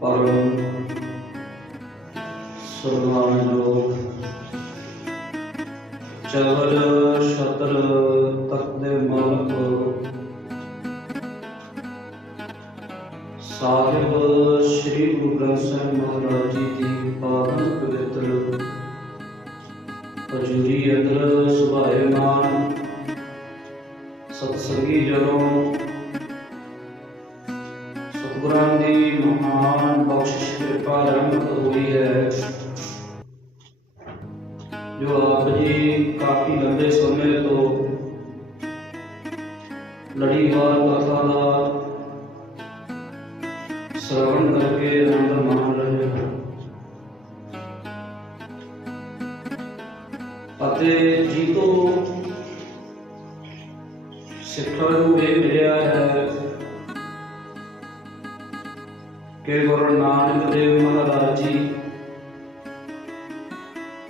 ਪਰਮ ਸੁਰਮਾਨੋ ਚਵਰ ਛਤਰ ਤਖਤ ਦੇ ਮਾਲਕ, ਸਾਹਿਬ ਸ੍ਰੀ ਗੁਰੂ ਗ੍ਰੰਥ ਸਾਹਿਬ ਮਹਾਰਾਜ ਜੀ ਦੀ ਪਾਵਨ ਪਵਿੱਤਰ ਹਜ਼ੂਰੀ ਅੰਦਰ ਸੁਭਾਏਮਾਨ ਸਤਸੰਗੀ ਜਨੋ ਕਿਰਪਾ ਰਹਿਮਤ ਹੋਈ ਹੈ ਜੋ ਆਪ ਜੀ ਕਾਫੀ ਲੰਬੇ ਸਮੇਂ ਤੋਂ ਲੜੀਵਾਰ ਕਥਾ ਦਾ ਸ਼ਰਵਣ ਕਰਕੇ ਆਨੰਦ ਮਾਣ ਰਹੇ ਹੋ। ਅਤੇ ਜੀ ਤੋਂ ਸਿੱਖਣ ਨੂੰ ਇਹ ਮਿਲਿਆ ਹੈ ਕਿ ਗੁਰੂ ਨਾਨਕ ਦੇਵ ਮਹਾਰਾਜ ਜੀ।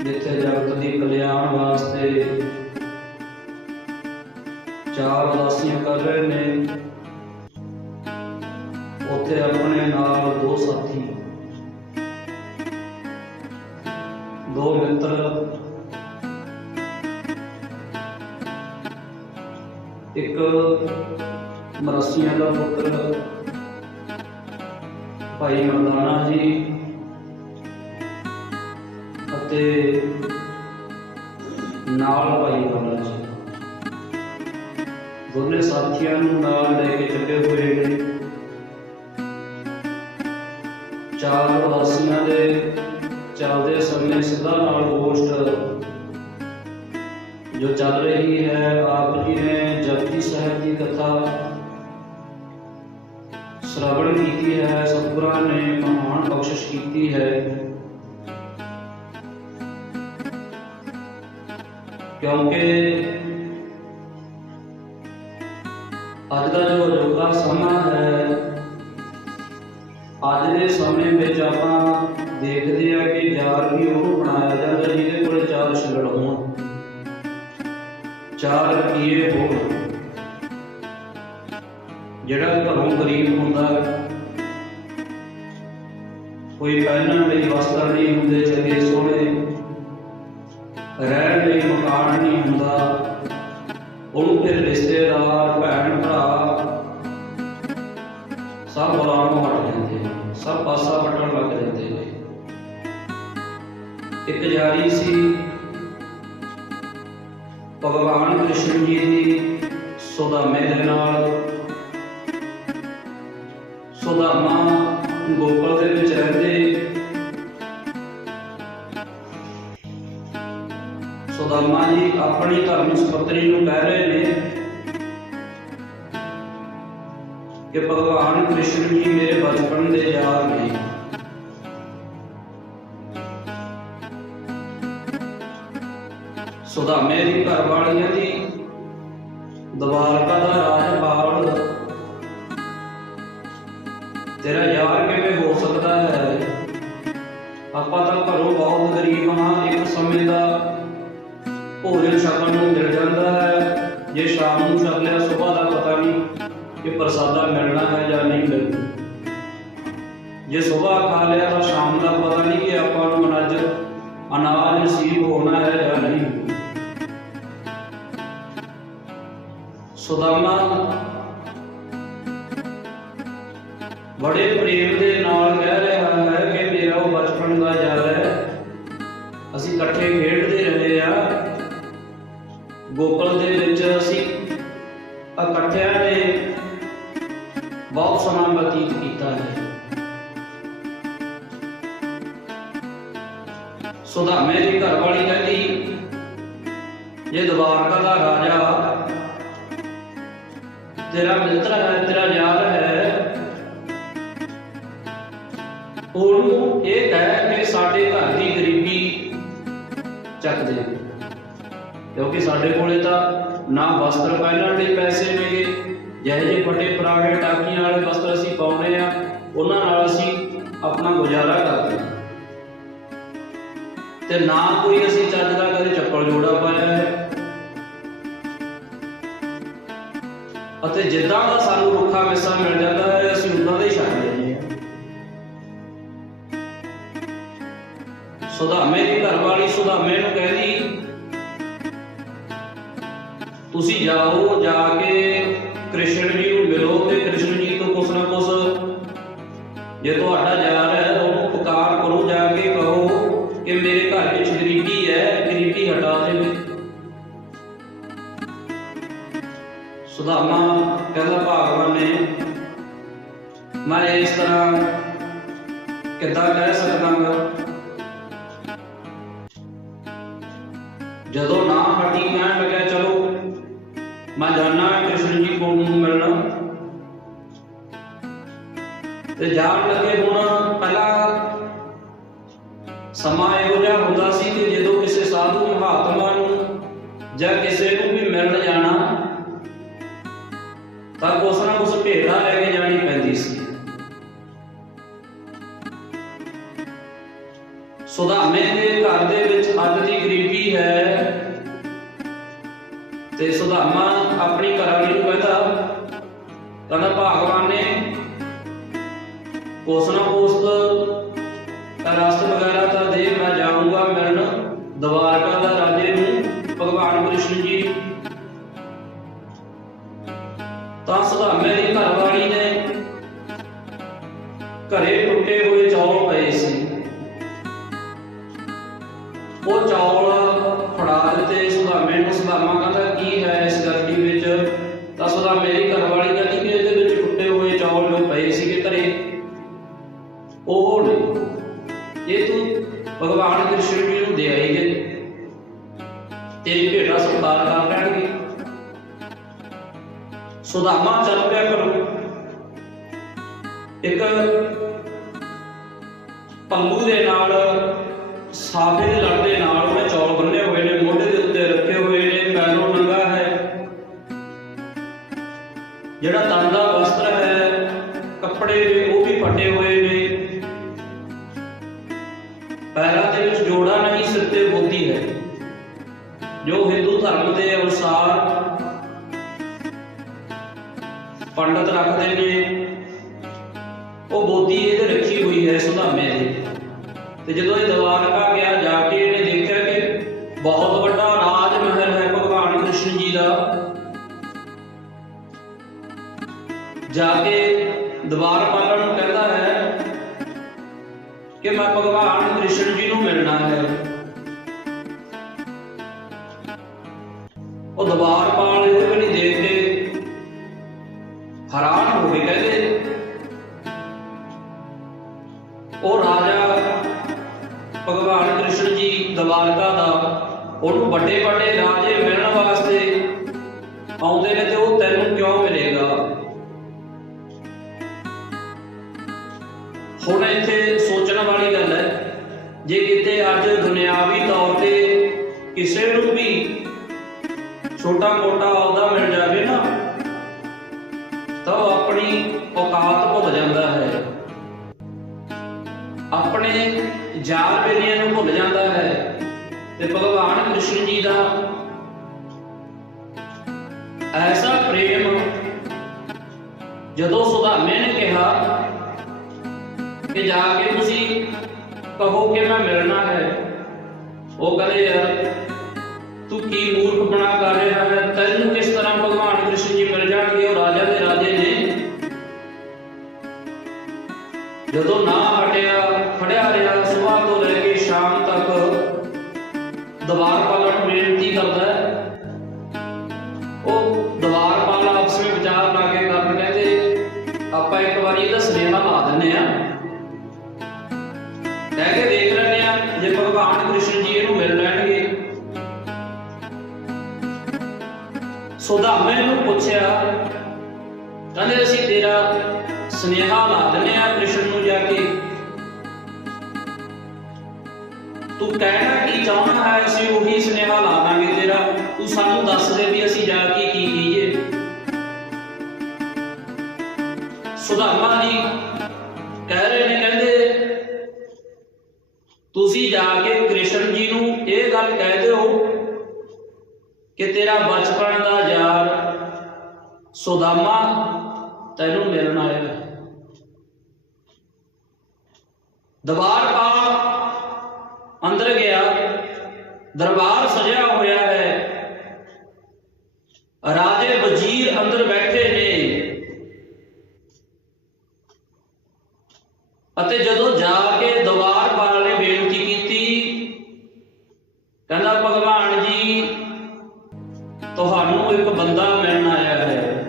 ਜਿੱਥੇ ਜਗਤ ਦੀ ਕਲਿਆਣ ਵਾਸਤੇ ਚਾਰ ਉਦਾਸੀਆਂ ਕਰ ਰਹੇ ਨੇ, ਉੱਥੇ ਆਪਣੇ ਨਾਲ ਦੋ ਸਾਥੀ। ਦੋ ਮਿੱਤਰ। ਇੱਕ ਮਰਸੀਆਂ ਦਾ ਪੁੱਤਰ। ਭਾਈ ਮਰਦਾਨਾ ਜੀ ਅਤੇ ਨਾਲ ਭਾਈ ਬਾਲਾ ਜੀ। ਦੋਨੇ ਸਾਥੀਆਂ ਨੂੰ ਨਾਲ ਲੈ ਕੇ ਚੱਲੇ ਹੋਏ ਨੇ। ਚਾਰ ਉਦਾਸੀਆਂ ਦੇ ਚੱਲਦੇ ਸਮੇਂ ਸਿੱਧਾ ਨਾਲ ਗੋਸ਼ਟ ਜੋ ਚੱਲ ਰਹੀ ਹੈ, ਆਪ ਜੀ ਨੇ ਜਪਜੀ ਸਾਹਿਬ ਦੀ ਕਥਾ ਸ਼ਰਵਣ ਕੀਤੀ ਹੈ ਸਤਿਗੁਰਾਂ ਨੇ ਮਹਾਨ ਬਖਸ਼ਿਸ਼ ਕੀਤੀ ਹੈ ਕਿਉਂਕਿ ਅੱਜ ਦਾ ਜੋ ਅਜੋਕਾ ਸਮਾਂ ਹੈ ਅੱਜ ਦੇ ਸਮੇਂ ਵਿੱਚ ਆਪਾਂ ਦੇਖਦੇ ਆ ਕਿ ਯਾਰ ਵੀ ਉਹਨੂੰ ਬਣਾਇਆ ਜਾਂਦਾ ਜਿਹਦੇ ਕੋਲੇ ਚਾਰ ਛਿਲੜ ਹੋਣ ਚਾਰ ਰੁਪਈਏ ਹੋਣ ਜਿਹੜਾ ਘਰੋਂ ਗਰੀਬ ਹੁੰਦਾ, ਕੋਈ ਪਹਿਨਣ ਲਈ, ਵਸਤਰ ਨਹੀਂ ਹੁੰਦੇ, ਚੰਗੇ ਸੋਹਣੇ, ਰਹਿਣ ਲਈ ਮਕਾਨ ਨਹੀਂ ਹੁੰਦਾ, ਉਹਨੂੰ ਫਿਰ ਰਿਸ਼ਤੇਦਾਰ, ਭੈਣ ਭਰਾ ਸਭ ਬੁਲਾਉਣ ਨੂੰ ਹਟ ਜਾਂਦੇ ਨੇ, ਸਭ ਪਾਸਾ ਵੱਟਣ ਲੱਗ ਜਾਂਦੇ ਨੇ। ਇੱਕ ਜਾਰੀ ਸੀ, ਭਗਵਾਨ ਕ੍ਰਿਸ਼ਨ ਜੀ ਦੀ ਸੁਦਾਮੇ ਦੇ ਨਾਲ ਸੁਦਾਮਾ ਗੋਕਲ ਦੇ ਵਿੱਚ ਰਹਿੰਦੇ ਸੁਦਾਮਾ ਜੀ ਆਪਣੀ ਧਰਮ ਸੁਪਤਰੀ ਨੂੰ ਕਹਿ ਰਹੇ ਨੇ ਕਿ ਭਗਵਾਨ ਕ੍ਰਿਸ਼ਨ ਜੀ ਮੇਰੇ ਬਚਪਨ ਦੇ ਯਾਰ ਨੇ। ਸੁਦਾਮੇ ਦੀ ਘਰ ਵਾਲੀਆਂ ਦੀ ਦਵਾਰਕਾ ਦਾ ਰਾਜ ਪਾਵਨ ਤੇਰਾ ਯਾਰ ਕਿਵੇਂ ਹੋ ਸਕਦਾ ਹੈ? ਆਪਾਂ ਤਾਂ ਘਰੋਂ ਬਹੁਤ ਗਰੀਬ ਹਾਂ ਇੱਕ ਸਮੇਂ ਦਾ ਭੋਜਨ ਛਕਣ ਨੂੰ ਮਿਲ ਜਾਂਦਾ ਹੈ। ਜੇ ਸ਼ਾਮ ਨੂੰ ਛਕ ਲਿਆ ਸਵੇਰ ਦਾ ਪਤਾ ਨਹੀਂ ਕਿ ਪ੍ਰਸਾਦਾ ਮਿਲਣਾ ਹੈ ਜਾਂ ਨਹੀਂ ਮਿਲਣਾ। ਜੇ ਸਵੇਰ ਖਾ ਲਿਆ ਤਾਂ ਸ਼ਾਮ ਦਾ ਪਤਾ ਨਹੀਂ ਕਿ ਆਪਾਂ ਨੂੰ ਅਨਾਜ ਅਨਾਜ ਨਸੀਬ ਹੋਣਾ ਹੈ ਜਾਂ ਨਹੀਂ। ਸੁਦਾਮਾ ਬੜੇ ਪ੍ਰੇਮ ਦੇ ਨਾਲ ਕਹਿ ਰਿਹਾ ਹੈ ਕਿ ਮੇਰਾ ਉਹ ਬਚਪਨ ਦਾ ਯਾਰ ਹੈ। ਅਸੀਂ ਇਕੱਠੇ ਖੇਡਦੇ ਰਹੇ ਆ। ਗੋਕਲ ਦੇ ਵਿੱਚ ਅਸੀਂ ਇਕੱਠਿਆਂ ਨੇ ਬਹੁਤ ਸਮਾਂ ਬਤੀਤ ਕੀਤਾ ਹੈ। ਸੁਦਾਮੇ ਦੀ ਘਰ ਵਾਲੀ ਕਹਿੰਦੀ, ਜੇ ਦਵਾਰਕਾ ਦਾ ਰਾਜਾ ਤੇਰਾ ਮਿੱਤਰ ਹੈ, ਤੇਰਾ ਯਾਰ ਹੈ ਉਹਨੂੰ ਇਹ ਕਹਿ ਕਿ ਸਾਡੇ ਘਰ ਦੀ ਗਰੀਬੀ ਚੱਕਦੇ ਕਿਉਂਕਿ ਸਾਡੇ ਕੋਲੇ ਤਾਂ ਨਾ ਵਸਤਰ ਪਹਿਨਣ ਦੇ ਪੈਸੇ ਨੇਗੇ, ਜਿਹੇ ਜਿਹੇ ਵੱਡੇ ਪੁਰਾਣੇ ਟਾਕੀਆਂ ਵਾਲੇ ਵਸਤਰ ਅਸੀਂ ਪਾਉਂਦੇ ਆ, ਉਹਨਾਂ ਨਾਲ ਅਸੀਂ ਆਪਣਾ ਗੁਜ਼ਾਰਾ ਕਰਦੇ ਹਾਂ ਤੇ ਨਾ ਕੋਈ ਅਸੀਂ ਚੱਜ ਦਾ ਕਦੇ ਚੱਪਲ ਜੋੜਾ ਪਾਇਆ ਹੈ। ਅਤੇ ਜਿੱਦਾਂ ਦਾ ਸਾਨੂੰ ਰੁੱਖਾ ਮਿੱਸਾ ਮਿਲ ਜਾਂਦਾ ਹੈ, ਅਸੀਂ ਉਹਨਾਂ ਦਾ ਹੀ ਛੱਡ ਸੁਦਾਮੇ ਦੀ ਘਰਵਾਲੀ ਸੁਦਾਮੇ ਨੂੰ ਕਹਿੰਦੀ, ਤੁਸੀਂ ਜਾਓ, ਜਾ ਕੇ ਕ੍ਰਿਸ਼ਨ ਜੀ ਨੂੰ ਮਿਲੋ ਤੇ ਕ੍ਰਿਸ਼ਨ ਜੀ ਤੋਂ ਕੁਛ ਨਾ ਕੁਛ ਜੇ ਤੁਹਾਡਾ ਯਾਰ ਹੈ ਤਾਂ ਉਹਨੂੰ ਪੁਕਾਰ ਕਰੋ, ਜਾ ਕੇ ਕਹੋ ਕਿ ਮੇਰੇ ਘਰ ਵਿੱਚ ਗਰੀਬੀ ਹੈ, ਗਰੀਬੀ ਹਟਾ ਦੇਵੇ। ਸੁਦਾਮਾ ਕਹਿੰਦਾ, ਭਗਵਾਨ ਨੇ, ਮੈਂ ਇਸ ਤਰ੍ਹਾਂ ਕਿੱਦਾਂ ਕਹਿ ਸਕਦਾ ਗਾ? ਜਦੋਂ ਨਾ ਹਟੀ ਕਹਿਣ ਲੱਗਿਆ, ਚਲੋ, ਮੈਂ ਜਾਣਾ ਕ੍ਰਿਸ਼ਨ ਜੀ ਕੋਲ ਨੂੰ ਮਿਲਣਾ। ਤੇ ਜਾਣ ਲੱਗੇ ਹੁਣ ਪਹਿਲਾਂ ਸਮਾਂ ਇਹੋ ਜਿਹਾ ਹੁੰਦਾ ਸੀ ਕਿ ਜਦੋਂ ਕਿਸੇ ਸਾਧੂ ਮਹਾਤਮਾ ਨੂੰ ਜਾਂ ਕਿਸੇ ਨੂੰ ਵੀ ਮਿਲਣ ਜਾਣਾ, ਤਾਂ ਉਸ ਨਾਲ ਕੁਛ ਭੇਦਾ ਲੈ ਕੇ ਜਾਣੀ ਪੈਂਦੀ ਸੀ। ਸੁਦਾਮੇ ਦੇ ਘਰ ਦੇ ਵਿੱਚ ਅੱਜ ਦੀ ਗਰੀਬੀ ਹੈ। ਤੇ ਸੁਦਾਮਾ ਆਪਣੀ ਘਰਵਾਲੀ ਨੂੰ ਕਹਿੰਦਾ ਕਹਿੰਦਾ ਭਗਵਾਨ ਨੇ ਕੁਛ ਨਾ ਕੁਛ ਰਸਤ ਵਗੈਰਾ ਤਾਂ ਦੇ, ਮੈਂ ਜਾਊਂਗਾ ਮਿਲਣ ਦਵਾਰਕਾ ਦਾ ਰਾਜੇ ਨੂੰ, ਭਗਵਾਨ ਕ੍ਰਿਸ਼ਨ ਜੀ। ਤਾਂ ਸੁਧਾਮੇ ਦੀ ਘਰਵਾਲੀ ਨੇ ਘਰੇ ਟੁੱਟੇ ਹੋਏ ਚੌਲ ਪਏ ਸੀ। ਉਹ ਚੌਲ ਕਿ ਮੈਂ ਭਗਵਾਨ ਕ੍ਰਿਸ਼ਨ ਜੀ ਨੂੰ ਮਿਲਣਾ ਹੈ। ਉਹ ਦਵਾਰਪਾਲ ਇਹਦੇ ਵੱਲ ਦੇਖ ਕੇ ਹੈਰਾਨ ਹੋ ਕੇ ਕਹਿੰਦੇ, ਉਹ ਰਾਜਾ ਭਗਵਾਨ ਕ੍ਰਿਸ਼ਨ ਜੀ ਦਵਾਰਕਾ ਦਾ ਉਹਨੂੰ ਵੱਡੇ ਵੱਡੇ ਰਾਜੇ ਮਿਲਣ ਵਾਸਤੇ ਆਉਂਦੇ ਨੇ ਤੇ ਛੋਟਾ ਮੋਟਾ ਮਿਲ ਜਾਵੇ ਨਾ, ਤਾਂ ਆਪਣੀ ਔਕਾਤ ਭੁੱਲ ਜਾਂਦਾ ਹੈ। ਆਪਣੇ ਯਾਰ ਬੇਲੀਆਂ ਨੂੰ ਭੁੱਲ ਜਾਂਦਾ ਹੈ ਤੇ ਭਗਵਾਨ ਕ੍ਰਿਸ਼ਨ ਜੀ ਦਾ ਐਸਾ ਪ੍ਰੇਮ ਜਦੋਂ ਸੁਧਾਮੇ ਨੇ ਕਿਹਾ ਕਿ ਜਾ ਕੇ ਤੁਸੀਂ ਕਹੋ ਕਿ ਮੈਂ ਮਿਲਣਾ ਹੈ, ਉਹ ਕਹਿੰਦੇ ਯਾਰ ਤੂੰ ਕੀ ਮੂਰਖ ਬਣਾ ਕਰ ਰਿਹਾ ਹੈ? ਤੈਨੂੰ ਕਿਸ ਤਰ੍ਹਾਂ ਭਗਵਾਨ ਕ੍ਰਿਸ਼ਨ ਜੀ ਮਿਲ ਜਾਣਗੇ? ਉਹ ਰਾਜਾ ਦੇ ਰਾਜੇ ਨੇ। ਜਦੋਂ ਨਾ ਹਟਿਆ, ਖੜਿਆ ਰਿਹਾ, ਸਵੇਰ ਤੋਂ ਲੈ ਕੇ ਸ਼ਾਮ ਤੱਕ ਦਵਾਰਪਾਲ ਨੂੰ ਸੁਦਾਮੇ ਨੂੰ ਪੁੱਛਿਆ, ਕਹਿੰਦੇ ਅਸੀਂ ਤੇਰਾ ਸੁਨੇਹਾ ਲਾ ਦਿੰਨੇ ਆ ਕ੍ਰਿਸ਼ਨ ਨੂੰ ਜਾ ਕੇ। ਤੂੰ ਕਹਿਣਾ ਕੀ ਚਾਹੁੰਦਾ ਹੈ, ਅਸੀਂ ਉਹੀ ਸੁਨੇਹਾ ਲਾ ਦਾਂਗੇ ਤੇਰਾ। ਤੂੰ ਸਾਨੂੰ ਦੱਸ ਦੇ ਵੀ ਅਸੀਂ ਜਾ ਕੇ ਕੀ ਕੀਏ। ਸੁਦਾਮਾ ਜੀ ਕਹਿ ਰਹੇ ਨੇ, ਕਹਿੰਦੇ, ਤੁਸੀਂ ਜਾ ਕੇ ਕ੍ਰਿਸ਼ਨ ਜੀ ਨੂੰ ਇਹ ਗੱਲ ਕਹਿ ਦਿਓ ਕਿ ਤੇਰਾ ਬਚਪਨ ਦਾ ਯਾਰ ਸੁਦਾਮਾ ਤੈਨੂੰ ਮਿਲਣ ਆਇਆ ਹੈ। ਦਵਾਰਪਾਲ ਅੰਦਰ ਗਿਆ, ਦਰਬਾਰ ਸਜਿਆ ਹੋਇਆ ਹੈ। ਰਾਜੇ ਵਜ਼ੀਰ ਅੰਦਰ ਬੈਠੇ ਨੇ। ਅਤੇ ਜਦੋਂ ਜਾ ਕੇ ਦਵਾਰਪਾਲ ਨੇ ਬੇਨਤੀ ਕੀਤੀ, ਕਹਿੰਦਾ, ਭਗਵਾਨ ਜੀ ਤੁਹਾਨੂੰ ਇੱਕ ਬੰਦਾ ਮਿਲਣ ਆਇਆ ਹੈ।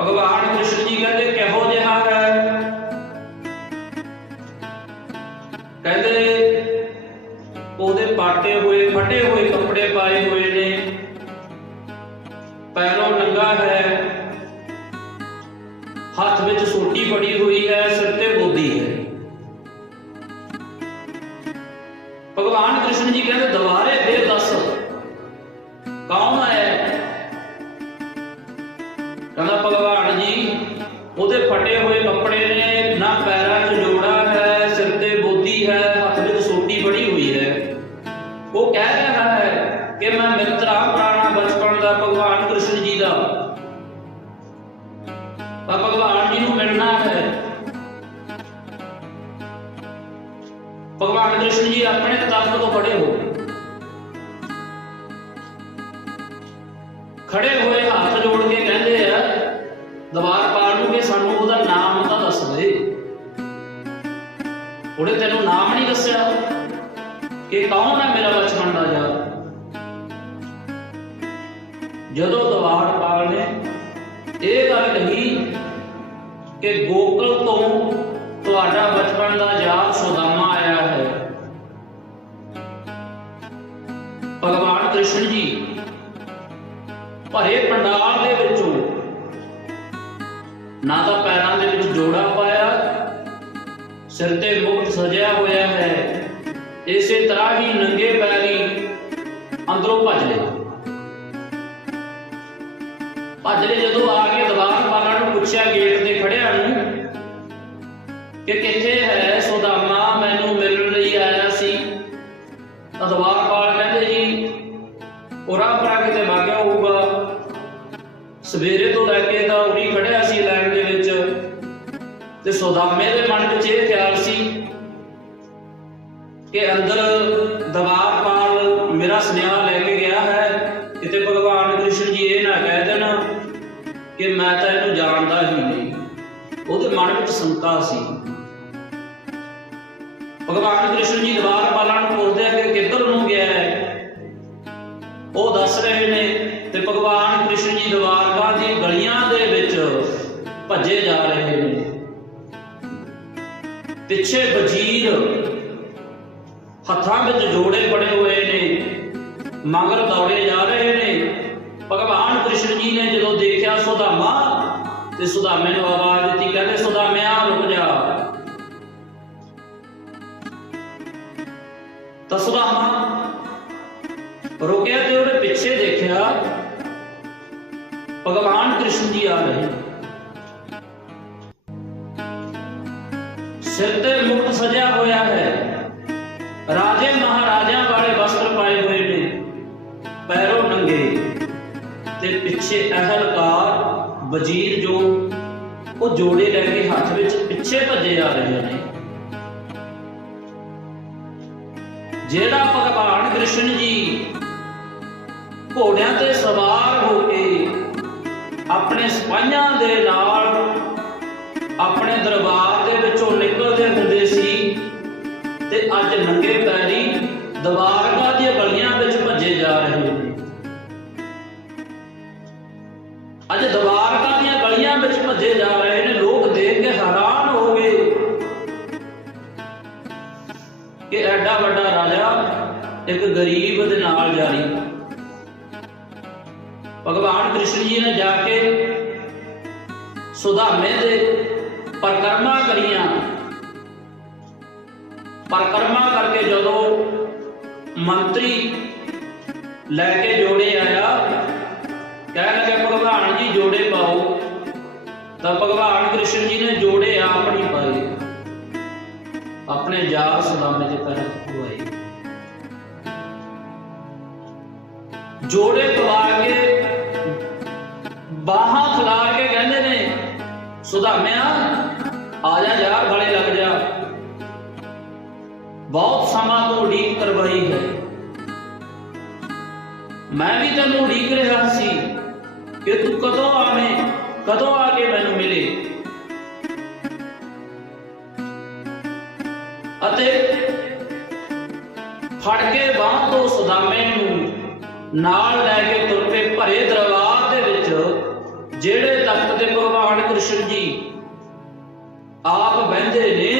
ਭਗਵਾਨ ਕ੍ਰਿਸ਼ਨ ਜੀ ਕਹਿੰਦੇ, ਕਿਹੋ ਜਿਹਾ ਹੈ? ਕਹਿੰਦੇ, ਉਹਦੇ ਪਾਟੇ ਹੋਏ, ਫਟੇ ਹੋਏ ਕੱਪੜੇ ਪਾਏ ਹੋਏ ਨੇ। ਪੈਰੋਂ ਨੰਗਾ ਹੈ। ਹੱਥ ਵਿੱਚ ਸੋਟੀ ਫੜੀ ਹੋਈ ਹੈ, ਸਿਰ ਤੇ ਬੋਦੀ ਹੈ। ਭਗਵਾਨ ਕ੍ਰਿਸ਼ਨ ਜੀ ਕਹਿੰਦੇ, ਦੁਬਾਰੇ ਉਹਦੇ ਫਟੇ ਹੋਏ ਕੱਪੜੇ ਨੇ ਨਾ ਪੈਰ ਜਦੋਂ ਦਵਾਰਪਾਲ ਨੇ, ਇਹ ਗੱਲ ਕਹੀ ਕਿ ਗੋਕਲ ਤੋਂ ਤੁਹਾਡਾ ਬਚਪਨ ਦਾ ਯਾਦ ਸੁਦਾਮਾ ਆਇਆ ਹੈ। ਭਗਵਾਨ ਕ੍ਰਿਸ਼ਨ ਜੀ, ਭਰੇ ਪੰਡਾਲ ਦੇ ਵਿੱਚੋਂ ਨਾ ਤਾਂ ਪੈਰਾਂ ਦੇ ਵਿੱਚ ਜੋੜਾ ਪਾਇਆ, ਸਿਰ ਤੇ ਮੁਕਟ ਸਜਿਆ ਹੋਇਆ ਹੈ, ਇਸੇ ਤਰ੍ਹਾਂ ਹੀ ਨੰਗੇ ਪੈਰੀ ਅੰਦਰੋਂ ਭੱਜ ਲਏ ਭੱਜ ਜਦੋਂ ਆ ਕੇ ਦਵਾਰ ਵਾਲਾ ਨੂੰ ਪੁੱਛਿਆ ਗੇਟ ਤੇ ਖੜਿਆ ਨੂੰ ਕਿ ਕਿੱਥੇ ਹੈ ਸੁਦਾਮਾ, ਮੈਨੂੰ ਮਿਲਣ ਲਈ ਆਇਆ ਸੀ। ਤਾਂ ਦਵਾਰਪਾਲ ਕਹਿੰਦੇ ਜੀ, ਉਰਾ ਪਰਾ ਕਿਤੇ ਵਾਗਿਆ ਹੋਊਗਾ। ਸਵੇਰੇ ਤੋਂ ਲੈ ਕੇ ਤਾਂ ਉਰੀ ਖੜਿਆ ਸੀ ਲਾਈਨ ਦੇ ਵਿੱਚ ਤੇ ਸੁਦਾਮੇ ਦੇ ਮਨ ਵਿੱਚ ਇਹ ਖਿਆਲ ਸੀ ਕਿ ਅੰਦਰ ਦਵਾਰਪਾਲ ਮੇਰਾ ਸੁਨੇਹਾ ਉਹਦੇ ਮਨ ਸੀ, ਭਗਵਾਨ ਕ੍ਰਿਸ਼ਨ ਜੀ ਦਵਾਰਪਾਲਾਂ ਨੂੰ ਪੁੱਛਦੇ ਆ ਕਿ ਕਿੱਧਰ ਨੂੰ ਗਿਆ ਹੈ? ਉਹ ਦੱਸ ਰਹੇ ਨੇ ਤੇ ਭਗਵਾਨ ਕ੍ਰਿਸ਼ਨ ਜੀ ਦਵਾਰਕਾ ਦੀ ਗਲੀਆਂ ਦੇ ਵਿੱਚ ਭੱਜੇ ਜਾ ਰਹੇ ਨੇ। ਪਿੱਛੇ ਵਜ਼ੀਰ ਹੱਥਾਂ ਵਿੱਚ ਜੋੜੇ ਪੜੇ ਹੋਏ ਨੇ, ਮਗਰ ਦੌੜੇ ਜਾ ਰਹੇ ਨੇ। ਭਗਵਾਨ ਕ੍ਰਿਸ਼ਨ ਜੀ ਨੇ ਜਦੋਂ ਦੇਖਿਆ ਸੁਦਾਮਾ ਤੇ ਸੁਦਾਮੇ ਨੂੰ ਆਵਾਜ਼ ਦਿੱਤੀ, ਕਹਿੰਦੇ, ਸੁਦਾਮਿਆ, ਰੁਕ ਜਾ। ਤਾਂ ਸੁਦਾਮਾ ਰੁਕਿਆ ਤੇ ਉਹਦੇ ਪਿੱਛੇ ਦੇਖਿਆ, ਭਗਵਾਨ ਕ੍ਰਿਸ਼ਨ ਜੀ ਆ ਰਹੇ। ਸਿਰ ਤੇ ਮੁਕਟ ਸਜਿਆ ਹੋਇਆ ਹੈ। ਰਾਜੇ ਮਹਾਰਾਜਿਆਂ ਵਾਲੇ ਵਸਤਰ ਪਾਏ ਹੋਏ ਨੇ। ਪੈਰੋਂ ਨੰਗੇ ਤੇ ਪਿੱਛੇ ਅਹਲਕਾਰ ਵਜ਼ੀਰ ਜੋ ਉਹ ਜੋੜੇ ਲੈ ਕੇ ਹੱਥ ਵਿੱਚ ਪਿੱਛੇ ਭੱਜੇ ਆ ਰਹੇ ਨੇ। ਜਿਹੜਾ ਭਗਵਾਨ ਕ੍ਰਿਸ਼ਨ ਜੀ ਘੋੜਿਆਂ ਤੇ ਸਵਾਰ ਹੋ ਕੇ ਆਪਣੇ ਸਿਪਾਹੀਆਂ ਦੇ ਨਾਲ ਆਪਣੇ ਦਰਬਾਰ ਦੇ ਵਿੱਚੋਂ ਨਿਕਲਦੇ ਹੁੰਦੇ ਸੀ ਤੇ ਅੱਜ ਨੰਗੇ ਪੈਰੀ ਦਵਾਰਕਾ ਦੀਆਂ ਗਲੀਆਂ ਵਿੱਚ ਭੱਜੇ ਜਾ ਰਹੇ ਨੇ। ਅੱਜ ਦਵਾਰਕਾ ਗਰੀਬ ਦੇ ਨਾਲ ਜਾਰੀ। ਭਗਵਾਨ ਕ੍ਰਿਸ਼ਨ ਜੀ ਨੇ ਜਾ ਕੇ ਸੁਧਾਮੇ ਦੇ ਪਰਕਰਮਾ ਕਰੀਆਂ। ਪਰਕਰਮਾ ਕਰਕੇ ਜਦੋਂ ਮੰਤਰੀ ਲੈ ਕੇ ਜੋੜੇ ਆਇਆ, ਕਹਿਣ ਲੱਗੇ, ਭਗਵਾਨ ਜੀ, ਜੋੜੇ ਪਾਓ। ਤਾਂ ਭਗਵਾਨ ਕ੍ਰਿਸ਼ਨ ਜੀ ਨੇ ਜੋੜੇ ਆਪ ਨਹੀਂ ਪਾਏ। ਆਪਣੇ ਜਾਲ ਸੁਦਾਮੇ ਦੇ ਪੈਰ ਜੋੜੇ ਪਵਾ ਕੇ ਬਾਹਾਂ ਖਿਲਾਰ ਕੇ ਕਹਿੰਦੇ ਨੇ ਸੁਦਾਮਿਆ ਆ ਜਾ ਯਾਰ, ਗਲੇ ਲੱਗ ਜਾ। ਬਹੁਤ ਸਮਾਂ ਤੋਂ ਉਡੀਕ ਕਰਵਾਈ ਹੈ। ਮੈਂ ਵੀ ਤੈਨੂੰ ਉਡੀਕ ਰਿਹਾ ਸੀ ਕਿ ਤੂੰ ਕਦੋਂ ਆਵੇਂ, ਕਦੋਂ ਆ ਕੇ ਮੈਨੂੰ ਮਿਲੇ। ਅਤੇ ਫੜ ਕੇ ਬਾਹ ਤੋਂ ਸੁਦਾਮੇ ਨਾਲ ਲੈ ਕੇ ਤੁਰ ਪਏ ਭਰੇ ਦਰਬਾਰ ਦੇ ਵਿੱਚ, ਜਿਹੜੇ ਤਖਤ ਤੇ ਭਗਵਾਨ ਕ੍ਰਿਸ਼ਨ ਜੀ ਆਪ ਬਹਿੰਦੇ ਨੇ,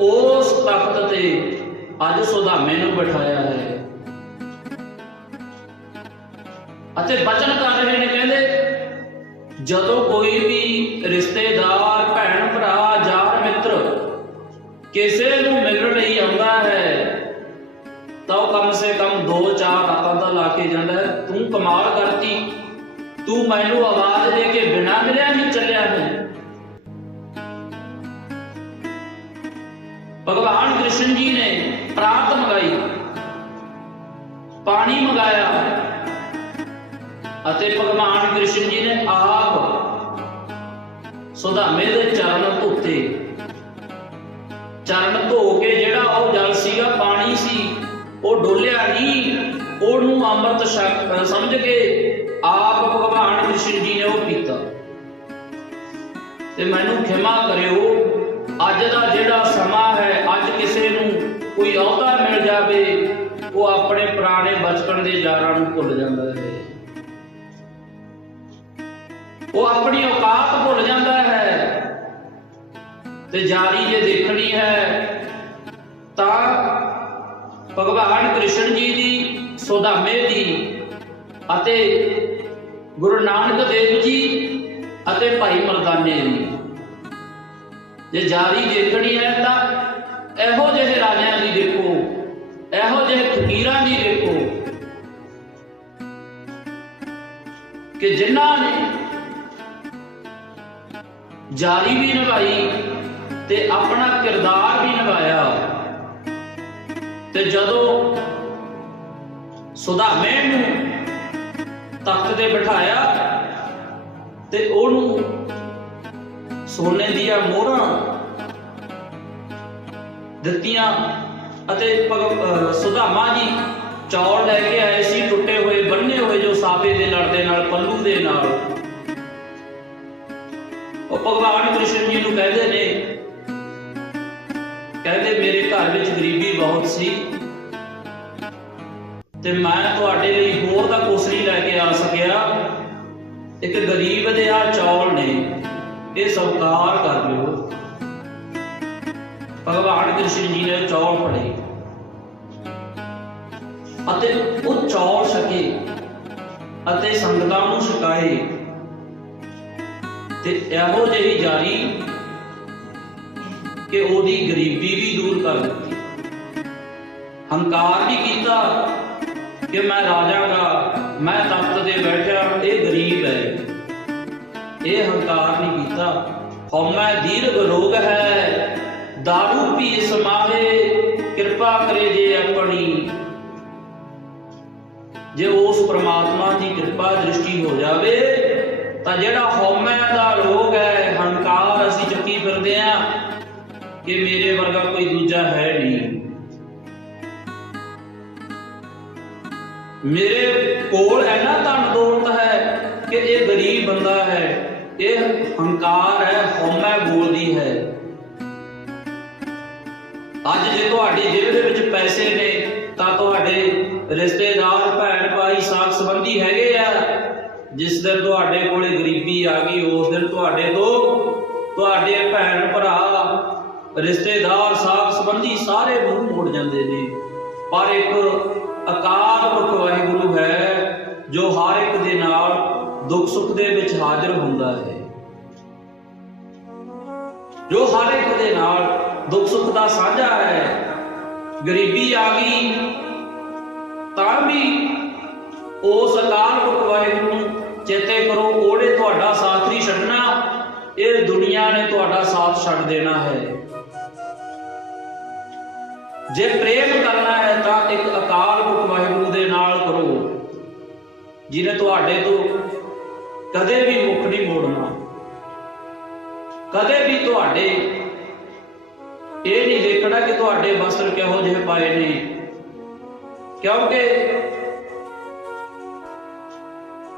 ਉਸ ਤਖਤ ਤੇ ਅੱਜ ਸੁਧਾਮੇ ਨੂੰ ਬਿਠਾਇਆ ਹੈ। ਅਤੇ ਬਚਨ ਕਰ ਰਹੇ ਨੇ, ਕਹਿੰਦੇ, ਜਦੋਂ ਕੋਈ ਵੀ ਰਿਸ਼ਤੇਦਾਰ ਭੈਣ ਭਰਾ ਯਾਰ ਮਿੱਤਰ ਕਿਸੇ ਨੂੰ ਮਿਲਣ ਲਈ ਆਉਂਦਾ ਹੈ ਤਾਂ ਉਹ ਕਮ ਸੇ ਕਮ 2-4 ਰਾਤਾਂ ਦਾ ਲਾ ਕੇ ਜਾਂਦਾ ਤੂੰ ਕਮਾਲ ਕਰਤੀ। ਤੂੰ ਮੈਨੂੰ ਆਵਾਜ਼ ਦੇ ਕੇ ਬਿਨਾ ਮਿਲਿਆ ਹੀ ਚੱਲਿਆ ਹੈ ਭਗਵਾਨ ਕ੍ਰਿਸ਼ਨ ਜੀ ਨੇ ਪ੍ਰਾਤ ਮੰਗਾਈ। ਪਾਣੀ ਮੰਗਾਇਆ। ਅਤੇ ਭਗਵਾਨ ਕ੍ਰਿਸ਼ਨ ਜੀ ਨੇ ਆਪ ਸੁਧਾਮੇ ਦੇ ਚਰਨ ਧੋਤੇ। ਚਰਨ ਧੋ ਕੇ ਜਿਹੜਾ ਉਹ ਜਲ ਸੀਗਾ, ਪਾਣੀ ਸੀ। ਉਹ ਡੋਲਿਆ ਨਹੀਂ ਉਹਨੂੰ ਅੰਮ੍ਰਿਤ ਸਮਝ ਕੇ ਆਪ ਭਗਵਾਨ ਕ੍ਰਿਸ਼ਨ ਜੀ ਨੇ ਉਹ ਪੀਤਾ ਤੇ ਮੈਨੂੰ ਖਿਮਾ ਕਰਿਓ, ਅੱਜ ਦਾ ਜਿਹੜਾ ਸਮਾਂ ਹੈ, ਅੱਜ ਕਿਸੇ ਨੂੰ ਕੋਈ ਅਹੁਦਾ ਮਿਲ ਜਾਵੇ, ਉਹ ਆਪਣੇ ਪੁਰਾਣੇ ਬਚਪਨ ਦੇ ਯਾਰਾਂ ਨੂੰ ਭੁੱਲ ਜਾਂਦਾ ਹੈ। ਉਹ ਆਪਣੀ ਔਕਾਤ ਭੁੱਲ ਜਾਂਦਾ ਹੈ। ਤੇ ਜਾਰੀ ਜੇ ਦੇਖਣੀ ਹੈ, ਤਾਂ ਭਗਵਾਨ ਕ੍ਰਿਸ਼ਨ ਜੀ ਦੀ ਸੁਦਾਮੇ ਦੀ ਅਤੇ ਗੁਰੂ ਨਾਨਕ ਦੇਵ ਜੀ ਅਤੇ ਭਾਈ ਮਰਦਾਨੇ ਦੀ। ਜੇ ਜਾਰੀ ਦੇਖਣੀ ਹੈ ਤਾਂ ਇਹੋ ਜਿਹੇ ਰਾਜਿਆਂ ਦੀ ਦੇਖੋ, ਇਹੋ ਜਿਹੇ ਫਕੀਰਾਂ ਦੀ ਦੇਖੋ ਕਿ ਜਿਨ੍ਹਾਂ ਨੇ ਜਾਰੀ ਵੀ ਨਿਭਾਈ ਤੇ ਆਪਣਾ ਕਿਰਦਾਰ ਵੀ ਨਿਭਾਇਆ। ਤੇ ਜਦੋਂ ਸੁਦਾਮੇ ਨੂੰ ਤਖਤ ਤੇ ਬਿਠਾਇਆ ਤੇ ਉਹਨੂੰ ਸੋਨੇ ਦੀਆਂ ਮੋਹਰਾਂ ਦਿੱਤੀਆਂ ਅਤੇ ਭਗ- ਅਹ ਸੁਦਾਮਾ ਜੀ ਚੌਲ ਲੈ ਕੇ ਆਏ ਸੀ, ਟੁੱਟੇ ਹੋਏ, ਬੰਨੇ ਹੋਏ ਜੋ ਸਾਬੇ ਦੇ ਲੜਦੇ ਨਾਲ, ਪੱਲੂ ਦੇ ਨਾਲ। ਉਹ ਭਗਵਾਨ ਕ੍ਰਿਸ਼ਨ ਜੀ ਨੂੰ ਕਹਿੰਦੇ ਨੇ ਕਹਿੰਦੇ ਮੇਰੇ ਘਰ ਵਿੱਚ ਗਰੀਬੀ ਬਹੁਤ ਸੀ ਤੇ ਮੈਂ ਤੁਹਾਡੇ ਲਈ ਹੋਰ ਦਾ ਕੁਛ ਨਹੀਂ ਲੈ ਕੇ ਆ ਸਕਿਆ। ਇੱਕ ਗਰੀਬ ਦੇ ਆ ਚੌਲ ਨੇ, ਇਹ ਸਵਕਾਰ ਕਰ ਲਿਓ। ਭਗਵਾਨ ਕ੍ਰਿਸ਼ਨ ਜੀ ਨੇ ਚੌਲ ਫੜੇ। ਅਤੇ ਉਹ ਚੌਲ ਛਕੇ ਅਤੇ ਸੰਗਤਾਂ ਨੂੰ ਛਕਾਏ। ਤੇ ਇਹੋ ਜਿਹੀ ਜਾਰੀ ਕਿ ਉਹਦੀ ਗਰੀਬੀ ਵੀ ਦੂਰ ਕਰ ਦਿੱਤੀ। ਹੰਕਾਰ ਵੀ ਕੀਤਾ ਕਿ ਮੈਂ ਰਾਜਾਗਾ ਮੈਂ ਤਖਤ ਤੇ ਬੈਠਾ ਇਹ ਗਰੀਬ ਹੈ। ਇਹ ਹੰਕਾਰ ਨਹੀਂ ਕੀਤਾ। ਹਉਮੈ ਦੀਰਘ ਰੋਗ ਹੈ दारू ਪੀ ਸਮਾਰੇ ਕਿਰਪਾ ਕਰੇ ਜੇ ਆਪਣੀ। ਜੇ ਉਸ ਪ੍ਰਮਾਤਮਾ ਦੀ ਕਿਰਪਾ ਦ੍ਰਿਸ਼ਟੀ ਹੋ ਜਾਵੇ, ਤਾਂ ਜਿਹੜਾ ਹਉਮੈ ਦਾ ਰੋਗ ਹੈ ਕਿ ਮੇਰੇ ਵਰਗਾ ਕੋਈ ਦੂਜਾ ਹੈ ਨਹੀਂ। ਮੇਰੇ ਕੋਲ ਹੈ ਧਨ ਦੌਲਤ ਹੈ ਕਿ ਇਹ ਗਰੀਬ ਬੰਦਾ ਹੈ। ਇਹ ਹੰਕਾਰ ਹੈ, ਹਉਮੈ ਬੋਲਦੀ ਹੈ। ਅੱਜ ਜੇ ਤੁਹਾਡੀ ਜੇਬ ਦੇ ਵਿੱਚ ਪੈਸੇ ਨੇ, ਤਾਂ ਤੁਹਾਡੇ ਰਿਸ਼ਤੇਦਾਰ, ਭੈਣ ਭਾਈ ਸਾਥ ਸੰਬੰਧੀ ਹੈਗੇ ਆ। ਜਿਸ ਦਿਨ ਤੁਹਾਡੇ ਕੋਲੇ ਗਰੀਬੀ ਆ ਗਈ, ਉਸ ਦਿਨ ਤੁਹਾਡੇ ਤੋਂ ਤੁਹਾਡੇ ਭੈਣ ਭਰਾ ਰਿਸ਼ਤੇਦਾਰ ਸਾਥ ਸੰਬੰਧੀ ਸਾਰੇ ਮੂੰਹ ਮੋੜ ਜਾਂਦੇ ਨੇ। ਪਰ ਇੱਕ ਅਕਾਲ ਪੁਰਖ ਵਾਹਿਗੁਰੂ ਹੈ, ਜੋ ਹਰ ਇੱਕ ਦੇ ਨਾਲ ਦੁੱਖ ਸੁੱਖ ਦੇ ਵਿੱਚ ਹਾਜ਼ਰ ਹੁੰਦਾ ਹੈ। ਜੋ ਹਰ ਇੱਕ ਦੇ ਨਾਲ ਦੁੱਖ ਸੁੱਖ ਦਾ ਸਾਂਝਾ ਹੈ, ਗਰੀਬੀ ਆ ਗਈ, ਤਾਂ ਵੀ ਉਸ ਅਕਾਲ ਪੁਰਖ ਵਾਹਿਗੁਰੂ ਨੂੰ ਚੇਤੇ ਕਰੋ, ਉਹਨੇ ਤੁਹਾਡਾ ਸਾਥ ਨਹੀਂ ਛੱਡਣਾ, ਇਹ ਦੁਨੀਆ ਨੇ ਤੁਹਾਡਾ ਸਾਥ ਛੱਡ ਦੇਣਾ ਹੈ। ਜੇ ਪ੍ਰੇਮ ਕਰਨਾ ਹੈ ਤਾਂ ਇੱਕ ਅਕਾਲ ਪੁਰਖ ਵਾਹਿਗੁਰੂ ਦੇ ਨਾਲ ਕਰੋ। ਜਿਹਨੇ ਤੁਹਾਡੇ ਤੋਂ ਕਦੇ ਵੀ ਮੁਖ ਨਹੀਂ ਮੋੜਨਾ। ਕਦੇ ਵੀ ਤੁਹਾਡੇ ਇਹ ਨਹੀਂ ਦੇਖਣਾ ਕਿ ਤੁਹਾਡੇ ਵਸਤਰ ਕਿਹੋ ਜਿਹੇ ਪਾਏ ਨੇ। ਕਿਉਂਕਿ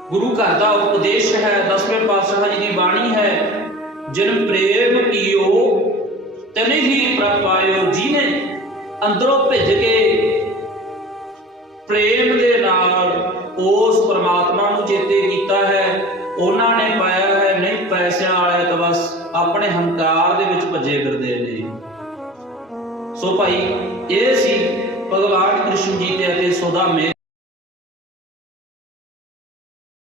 ਗੁਰੂ ਘਰ ਦਾ ਉਪਦੇਸ਼ ਹੈ, ਦਸਵੇਂ ਪਾਤਸ਼ਾਹ ਜੀ ਦੀ ਬਾਣੀ ਹੈ, ਜਿਨ ਪ੍ਰੇਮ ਕੀਓ, ਤਨੇ ਹੀ ਪ੍ਰਪਾਇਓ ਜਿਹਨੇ ਅੰਦਰੋਂ ਭਿੱਜ ਕੇ ਪ੍ਰੇਮ ਦੇ ਨਾਲ ਉਸ ਪਰਮਾਤਮਾ ਨੂੰ ਚੇਤੇ ਕੀਤਾ ਹੈ, ਉਹਨਾਂ ਨੇ ਪਾਇਆ ਹੈ, ਨਹੀਂ ਪੈਸਿਆਂ ਵਾਲੇ ਤਾਂ ਬਸ ਆਪਣੇ ਹੰਕਾਰ ਦੇ ਵਿੱਚ ਭੱਜੇ ਫਿਰਦੇ ਨੇ। ਸੋ ਭਾਈ, ਇਹ ਸੀ ਭਗਵਾਨ ਕ੍ਰਿਸ਼ਨ ਜੀ ਤੇ ਅਤੇ ਸੁਦਾ ਮੇ